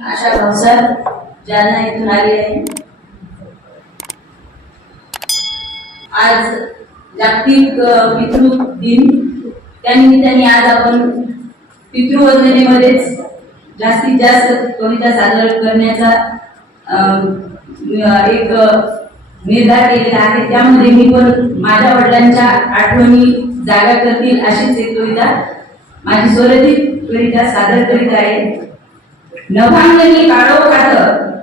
आशा भावसार जालना इथून आली आहे. आज जागतिक पितृ दिन. त्यानिमित्ताने आज आपण पितृवंदनेमध्येच जास्तीत जास्त कविता सादर करण्याचा एक निर्धार केलेला आहे. त्यामध्ये मी पण माझ्या वडिलांच्या आठवणी जागा करतील अशीच एक कविता. माझी स्वरचित कविता सादर करीत आहे. नभांगणी काळो खात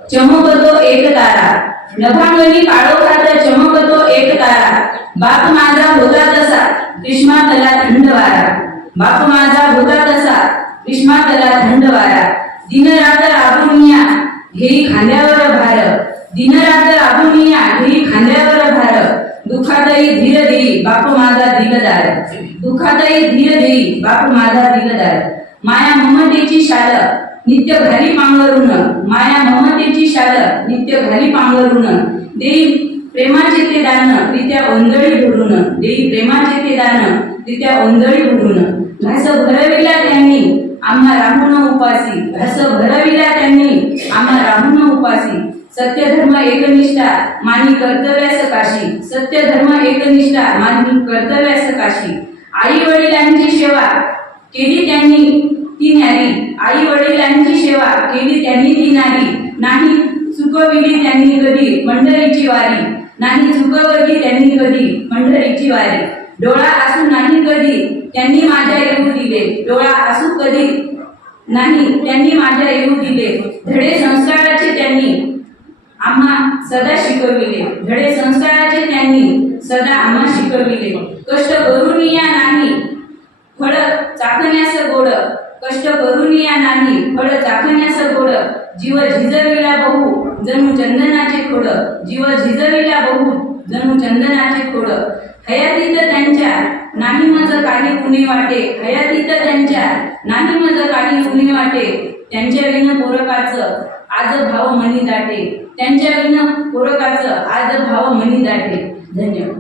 चमकतो एक तारा. नभांगणी काळो खात चमकतो एक तारा. बाप माझा होता तसा ग्रीष्मातला थंड वारा. बाप माझा होता तसा ग्रीष्मातला थंड वारा. दिनरात्र आभुनिया घेई खांद्यावर भार. दिनरात्र आभुनिया घेई खांद्यावर भार. दुःखातही धीर देई बाप माझा दिलदार. दुःखातही धीर देई बाप माझा दिलदार. माया ममतेची शाल नित्य घाली पांघरून माया ममतेची शाल नित्य घाली पांघरून देई प्रेमाचे ते दान रित्या ओंजळी भरून देई प्रेमाचे ते दान रित्या ओंजळी भरून घास भरविला त्यांनी आम्हा राहून उपासी. घास भरविला त्यांनी आम्हा राहून उपासी. सत्य धर्म एकनिष्ठा मानी कर्तव्यास काशी. सत्य धर्म एकनिष्ठा मानी कर्तव्यास काशी. आई वडिलांची सेवा केली त्यांनी. ती न्यारी. आई वडिलांची सेवा केली त्यांनी ती नारी नाही चुकविली त्यांनी कधी? मंडळीची वारी. नाही चुकवली त्यांनी कधी? मंडळीची वारी. डोळा असू नाही कधी? त्यांनी माझ्या येऊ दिले. डोळा असू कधी? नाही त्यांनी माझ्या येऊ दिले. धडे संस्काराचे त्यांनी आम्हा सदा शिकविले. धडे संस्काराचे त्यांनी सदा आम्हा शिकविले. कष्ट करून या नाही. फळ चाखण्यास गोड कष्ट करून या नाही फळ चाखण्यास गोड जीव झिजविला बहु जणू चंदनाचे खोड जीव झिजविला बहु जणू चंदनाचे खोड. हयातीत त्यांच्या नाही माझं काही कुणी वाटे. हयातीत त्यांच्या नाही माझं काही कुणी वाटे. त्यांच्या विन पोरकाचं आज भाव मनी दाटे. त्यांच्या विन पोरकाचं आज भाव मनी दाटे. धन्यवाद.